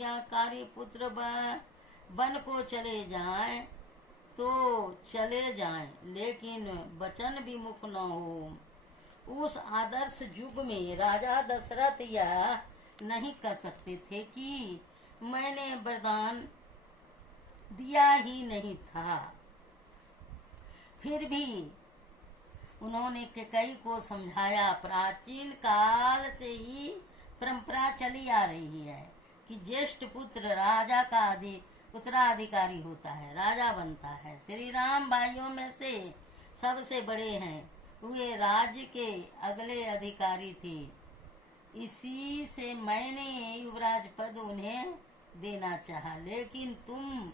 आज्ञाकारी पुत्र बन को चले जाएं तो चले जाएं, लेकिन वचन विमुख न हो। उस आदर्श युग में राजा दशरथ यह नहीं कह सकते थे कि मैंने वरदान दिया ही नहीं था। फिर भी उन्होंने कैकेयी को समझाया। प्राचीन काल से ही परंपरा चली आ रही है कि ज्येष्ठ पुत्र राजा का उत्तराधिकारी होता है, राजा बनता है। श्री राम भाइयों में से सबसे बड़े हैं, वे राज्य के अगले अधिकारी थे। इसी से मैंने युवराज पद उन्हें देना चाहा, लेकिन तुम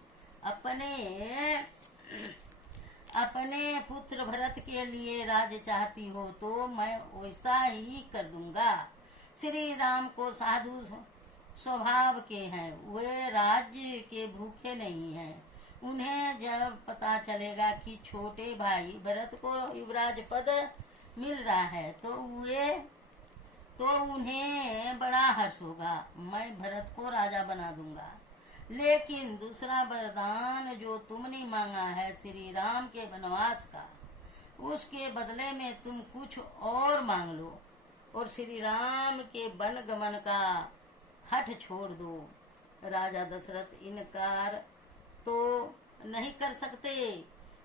अपने पुत्र भरत के लिए राज्य चाहती हो तो मैं वैसा ही कर दूंगा। श्री राम को साधु स्वभाव के हैं, वे राज्य के भूखे नहीं हैं। उन्हें जब पता चलेगा कि छोटे भाई भरत को युवराज पद मिल रहा है तो उन्हें बड़ा हर्ष होगा। मैं भरत को राजा बना दूंगा। लेकिन दूसरा वरदान जो तुमने मांगा है श्री राम के वनवास का, उसके बदले में तुम कुछ और मांग लो और श्री राम के वन गमन का हठ छोड़ दो। राजा दशरथ इनकार तो नहीं कर सकते,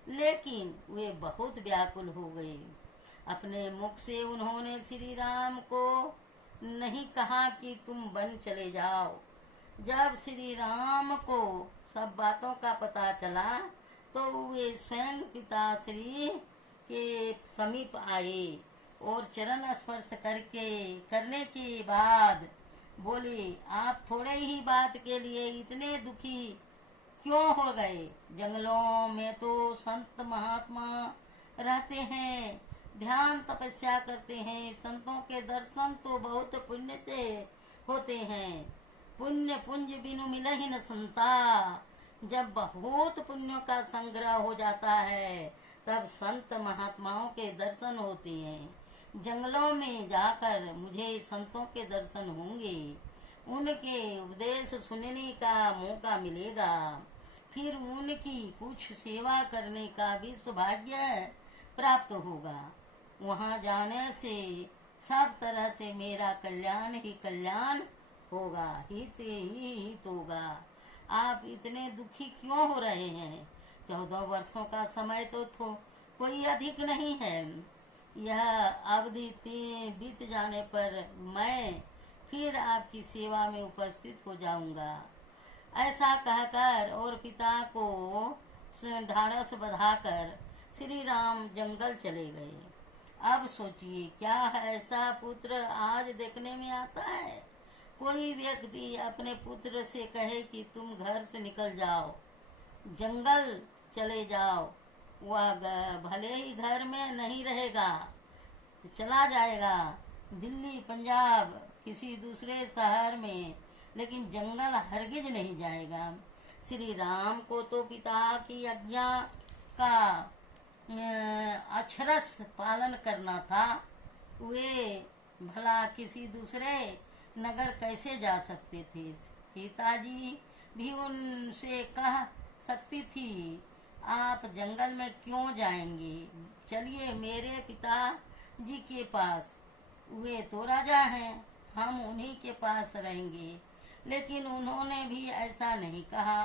लेकिन वे बहुत व्याकुल हो गए। अपने मुख से उन्होंने श्री राम को नहीं कहा कि तुम वन चले जाओ। जब श्री राम को सब बातों का पता चला तो वे स्वयं पिता श्री के समीप आए और चरण स्पर्श करने के बाद बोले, आप थोड़े ही बात के लिए इतने दुखी क्यों हो गए? जंगलों में तो संत महात्मा रहते हैं, ध्यान तपस्या करते हैं। संतों के दर्शन तो बहुत पुण्य से होते हैं। पुण्य पुंज बिनु मिले ही न संता। जब बहुत पुण्यों का संग्रह हो जाता है तब संत महात्माओं के दर्शन होते हैं। जंगलों में जाकर मुझे संतों के दर्शन होंगे, उनके उपदेश सुनने का मौका मिलेगा, फिर उनकी कुछ सेवा करने का भी सौभाग्य प्राप्त होगा। वहाँ जाने से सब तरह से मेरा कल्याण ही कल्याण होगा, हित ही हित होगा। आप इतने दुखी क्यों हो रहे हैं? 14 वर्षों का समय तो कोई अधिक नहीं है। यह अवधि बीत जाने पर मैं फिर आपकी सेवा में उपस्थित हो जाऊंगा। ऐसा कहकर और पिता को ढाढ़स बंधाकर श्री राम जंगल चले गए। अब सोचिए, क्या ऐसा पुत्र आज देखने में आता है? कोई व्यक्ति अपने पुत्र से कहे कि तुम घर से निकल जाओ, जंगल चले जाओ, वह भले ही घर में नहीं रहेगा, चला जाएगा दिल्ली, पंजाब, किसी दूसरे शहर में, लेकिन जंगल हरगिज नहीं जाएगा। श्री राम को तो पिता की आज्ञा का अक्षरश पालन करना था। वे भला किसी दूसरे नगर कैसे जा सकते थे? पिताजी भी उनसे कह सकती थी, आप जंगल में क्यों जाएंगे? चलिए मेरे पिताजी के पास, वे तो राजा हैं, हम उन्हीं के पास रहेंगे। लेकिन उन्होंने भी ऐसा नहीं कहा।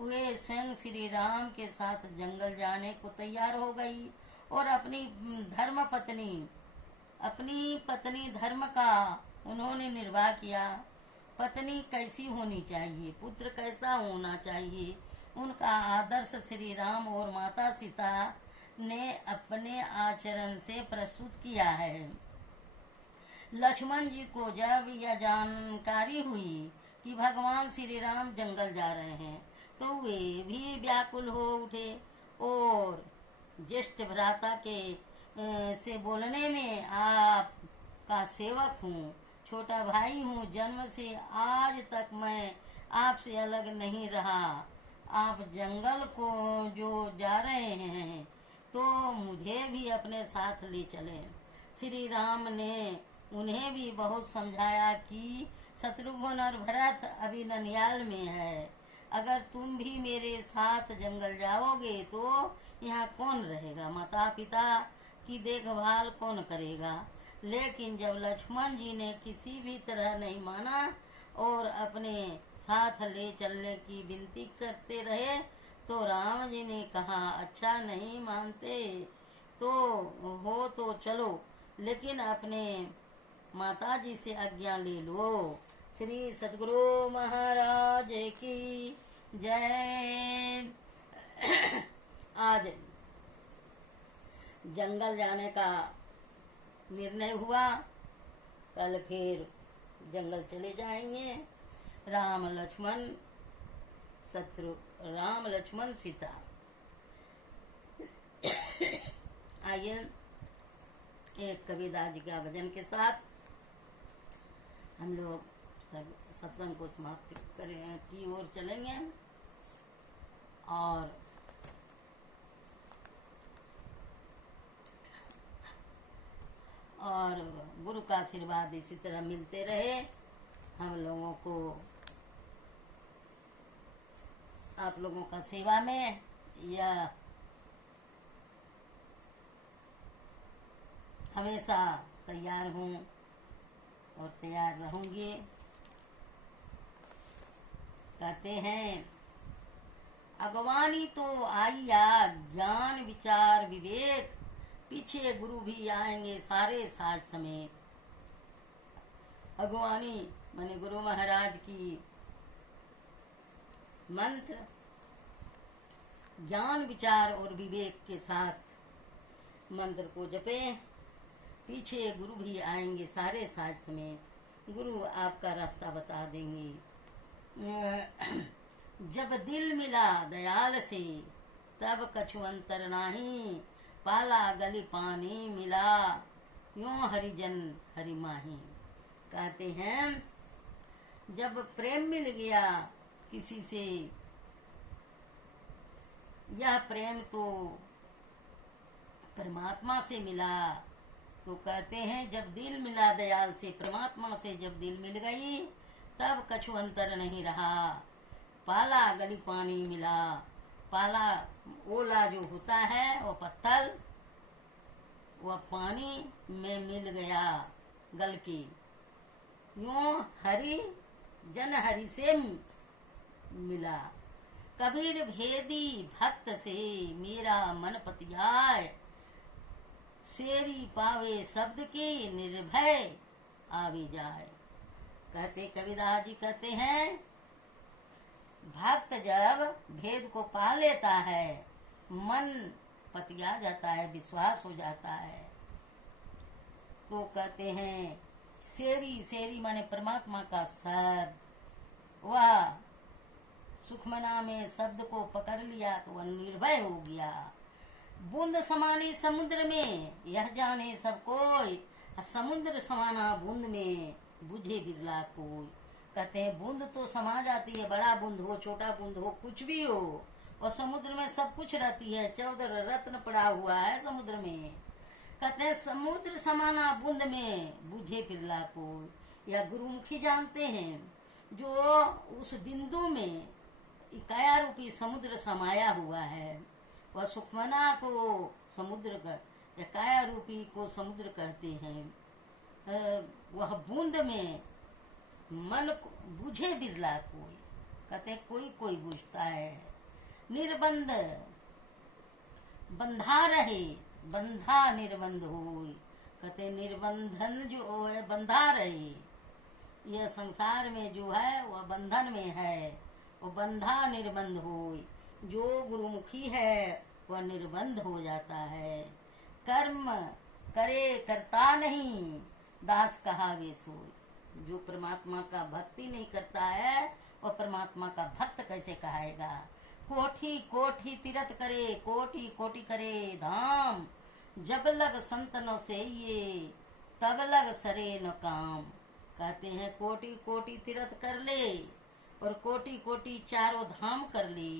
वे स्वयं श्री राम के साथ जंगल जाने को तैयार हो गई और अपनी पत्नी धर्म का उन्होंने निर्वाह किया। पत्नी कैसी होनी चाहिए, पुत्र कैसा होना चाहिए, उनका आदर्श श्री राम और माता सीता ने अपने आचरण से प्रस्तुत किया है। लक्ष्मण जी को जब यह जानकारी हुई कि भगवान श्री राम जंगल जा रहे हैं तो वे भी व्याकुल हो उठे और ज्येष्ठ भ्राता के से बोलने में आपका सेवक हूँ, छोटा भाई हूँ, जन्म से आज तक मैं आपसे अलग नहीं रहा। आप जंगल को जो जा रहे हैं तो मुझे भी अपने साथ ले चलें। श्री राम ने उन्हें भी बहुत समझाया कि शत्रुघ्न और भरत अभी ननियाल में है। अगर तुम भी मेरे साथ जंगल जाओगे तो यहाँ कौन रहेगा, माता पिता की देखभाल कौन करेगा। लेकिन जब लक्ष्मण जी ने किसी भी तरह नहीं माना और अपने साथ ले चलने की विनती करते रहे तो राम जी ने कहा, अच्छा नहीं मानते तो हो तो चलो, लेकिन अपने माता जी से आज्ञा ले लो। श्री सद्गुरु महाराज की जय। आज जंगल जाने का निर्णय हुआ, कल फिर जंगल चले जाएंगे। राम लक्ष्मण सीता। आइए एक कबीरदास जी का भजन के साथ हम लोग सब सत्संग को समाप्त करें की ओर चलेंगे और गुरु का आशीर्वाद इसी तरह मिलते रहे हम लोगों को, आप लोगों का सेवा में या हमेशा तैयार हूँ और तैयार रहूँगी। कहते हैं अगवानी तो आइया ज्ञान विचार विवेक, पीछे गुरु भी आएंगे सारे साज समेत। अगवानी माने गुरु महाराज की मंत्र, ज्ञान विचार और विवेक के साथ मंत्र को जपें, पीछे गुरु भी आएंगे सारे साज समेत। गुरु आपका रास्ता बता देंगे। जब दिल मिला दयाल से तब कछु अंतर नाही, पाला गली पानी मिला यूं हरिजन हरि माही। कहते हैं जब प्रेम मिल गया किसी से, यह प्रेम तो परमात्मा से मिला, तो कहते हैं जब दिल मिला दयाल से, परमात्मा से जब दिल मिल गई तब कछु अंतर नहीं रहा। पाला गली पानी मिला, पाला ओला जो होता है वो पत्थर वह पानी में मिल गया गल के, यूं हरि जन हरि से मिला। कबीर भेदी भक्त से मेरा मन पतियाय, सेरी पावे शब्द की निर्भय आवी जाए। कहते कबीरदास जी कहते हैं भक्त जब भेद को पा लेता है, मन पतिया जाता है, विश्वास हो जाता है, तो कहते हैं सेरी माने परमात्मा का शब्द, वह सुखमना में शब्द को पकड़ लिया तो वह निर्भय हो गया। बूंद समानी समुद्र में यह जाने सब कोई, समुद्र समाना बूंद में बुझे बिरला कोई। कहते हैं बूंद तो समा जाती है, बड़ा बूंद हो छोटा बूंद हो कुछ भी हो, और समुद्र में सब कुछ रहती है, 14 रत्न पड़ा हुआ है समुद्र में। कहते हैं समुद्र समाना बूंद में बुझे बिरला कोई। या गुरुमुखी जानते हैं जो उस बिंदु में काया रूपी समुद्र समाया हुआ है, वह सुखमना को समुद्र का या काया रूपी को समुद्र कहते हैं। वह बूंद में मन बुझे बिरला कोई। कहते कोई कोई बुझता है। निर्बंध बंधा रहे बंधा निर्बंध होई। कहते निर्बंधन जो है बंधा रहे, यह संसार में जो है वह बंधन में है, वो बंधा निर्बंध होई। जो गुरुमुखी है वह निर्बंध हो जाता है। कर्म करे करता नहीं दास कहा वे सोई। जो परमात्मा का भक्ति नहीं करता है वह परमात्मा का भक्त कैसे कहाएगा। कोठी कोठी तीरथ करे कोटि कोटि करे धाम, जब लग संतनों से ये तब लग सरे न काम। कहते हैं कोटि कोटि तीरथ कर ले और कोटि कोटि चारों धाम कर ले,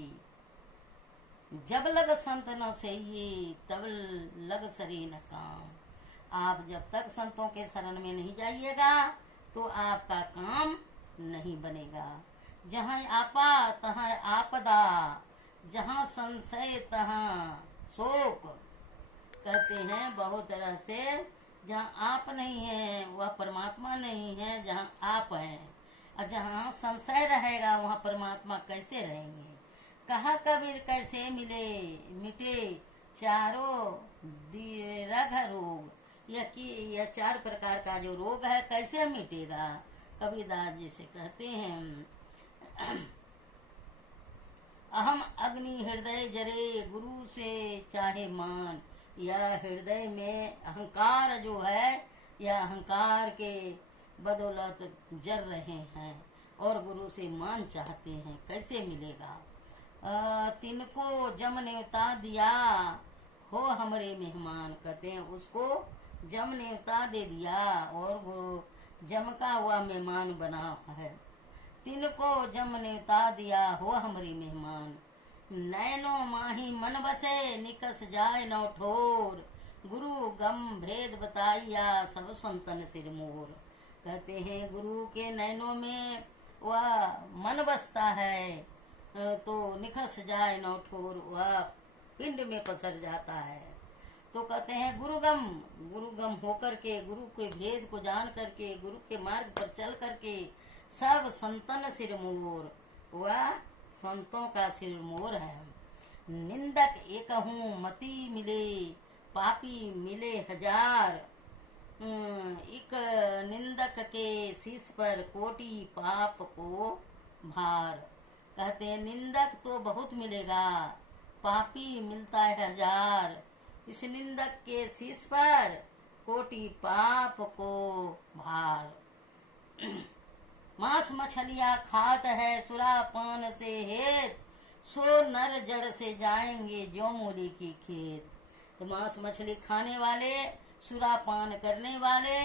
जब लग संतनों से ये तब लग सरे न काम। आप जब तक संतों के शरण में नहीं जाइएगा तो आपका काम नहीं बनेगा। जहाँ आपा तहाँ आपदा, जहाँ संशय तहाँ शोक। कहते हैं बहुत तरह से, जहाँ आप नहीं है वह परमात्मा नहीं है, जहाँ आप हैं। और जहाँ संशय रहेगा वहाँ परमात्मा कैसे रहेंगे। कहा कबीर कैसे मिले मिटे चारों दीर्घ रोग। यह 4 प्रकार का जो रोग है कैसे मिटेगा। कबीरदास जी से कहते हैं, अहम अग्नि हृदय जरे गुरु से चाहे मान। यह हृदय में अहंकार जो है, यह अहंकार के बदौलत जर रहे हैं और गुरु से मान चाहते हैं, कैसे मिलेगा। तिनको जम न्योता दिया हो हमरे मेहमान। कहते हैं उसको जम न्योता दे दिया और वो जम का हुआ मेहमान बना है। तिनको जम न्योता दिया हो हमरी मेहमान। नैनो माही मन बसे निकस जाए नौ ठोर। गुरु गम भेद बताइया सब संतन सिर मोर। कहते हैं गुरु के नैनों में वह मन बसता है तो निकस जाए नौ ठोर, वह पिंड में पसर जाता है। तो कहते हैं गुरुगम होकर के, गुरु के भेद को जान करके, गुरु के मार्ग पर चल करके सब संतन सिर मोर, वह संतों का सिर मोर है। निंदक एक हूँ मति मिले पापी मिले 1000। एक निंदक के शीश पर कोटि पाप को भार। कहते हैं निंदक तो बहुत मिलेगा, पापी मिलता है 1000। इस निंदक के शीश पर कोटि पाप को भार। मांस मछलियाँ खात है सुरापान से हेत। सो नर जड़ से जाएंगे जो मूली की खेत। तो मांस मछली खाने वाले, सुरापान करने वाले,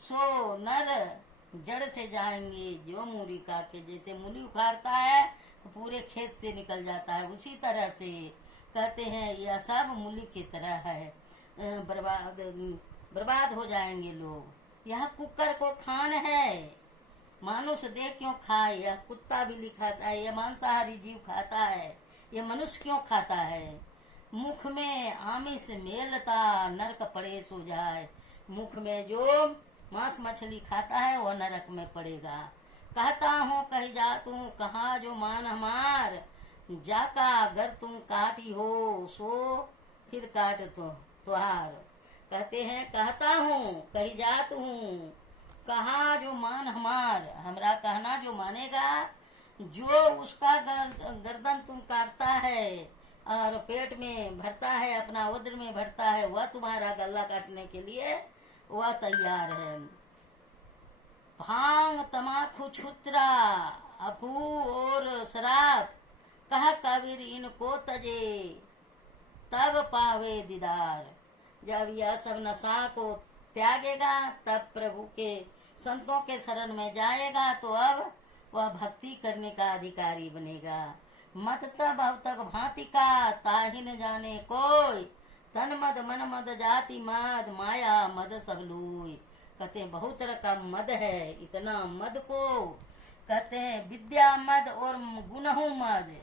सो नर जड़ से जाएंगे जो मूली का खेत। जैसे मूली उखाड़ता है तो पूरे खेत से निकल जाता है, उसी तरह से कहते हैं यह सब मूली की तरह है, बर्बाद हो जाएंगे लोग। यह कुकर को खान है मानुष दे क्यों खाए। यह कुत्ता भी खाता है, यह मांसाहारी जीव खाता है, यह मनुष्य क्यों खाता है। मुख में आमिष मेलता नरक पड़े सो जाए। मुख में जो मांस मछली खाता है वह नरक में पड़ेगा। कहता हूँ कही जा तू कहाँ जो मान हमार। जाका अगर तुम काटी हो सो फिर काट तो तुहार। कहते हैं कहता हूँ कही जात हूँ कहा जो मान हमार। हमरा कहना जो मानेगा, जो उसका गर्दन तुम काटता है और पेट में भरता है, अपना उदर में भरता है, वह तुम्हारा गला काटने के लिए वह तैयार है। भांग तमाकू छुत्रा अफू और शराब। कह कबीर इनको तजे तब पावे दीदार। जब यह सब नशा को त्यागेगा तब प्रभु के संतों के शरण में जाएगा तो अब वह भक्ति करने का अधिकारी बनेगा। मत तब अब तक भांति का ताहि न जाने कोई। तन मद मन मद जाति मद माया मद सब लूई। कहते हैं बहुत तरह का मद है, इतना मद को कहते हैं विद्या मद और गुणहु मद।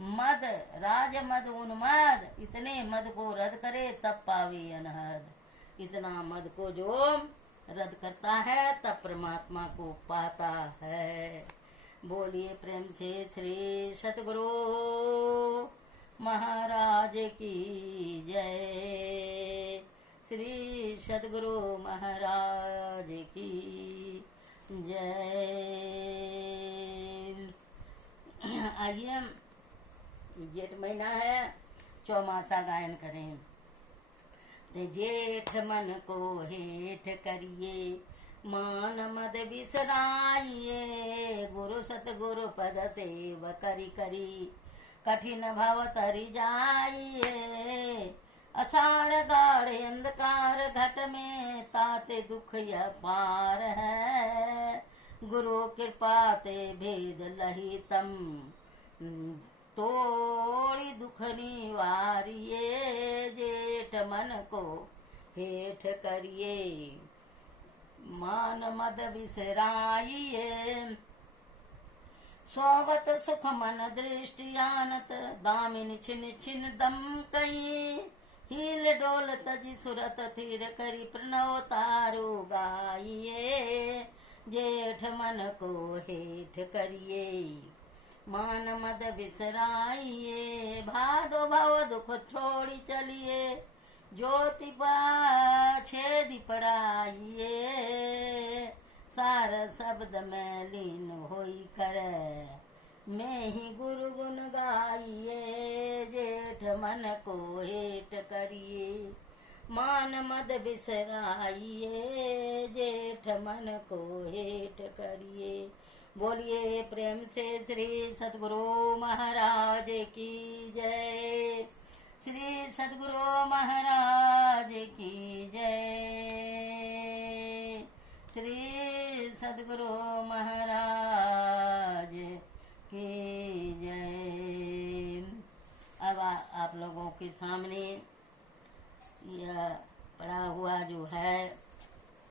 मद राज मद उन्मद, इतने मद को रद्द करे तब पावे अनहद। इतना मद को जो रद्द करता है तब परमात्मा को पाता है। बोलिए प्रेम से श्री सतगुरु महाराज की जय। श्री सतगुरु महाराज की जय। आइए, जेठ महीना है, चौमासा गायन करें। जेठ मन को हेठ करिए मान मद बिसराइए। गुरु सतगुरु पद सेव करी करी कठिन भव तरि जाइए। अषाढ़ गाढ़ अंधकार घट में ताते दुख यह पार है। गुरु कृपा ते भेद लही तम तोड़ी दुख निवारिये। जेठ मन को हेठ करिए मान मद बिसराइए। सोवत सुख मन दृष्टि आनत दामिन छिन छिन दम कई हील डोल तजी सुरत थिर करी प्रणव तारु गाइए जेठ मन को हेठ करिए मान मद बिसराइए भादो भव दुख छोड़ी चलिए ज्योति छेदी पढ़ाइए सार शब्द में लीन होई कर मैं ही गुरु गुण गाइए जेठ मन को हेठ करिए मान मद बिसराइए जेठ मन को हेठ करिए। बोलिए प्रेम से श्री सद्गुरु महाराज की जय। श्री सद्गुरु महाराज की जय। श्री सद्गुरु महाराज की जय। अब आप लोगों के सामने यह पढ़ा हुआ जो है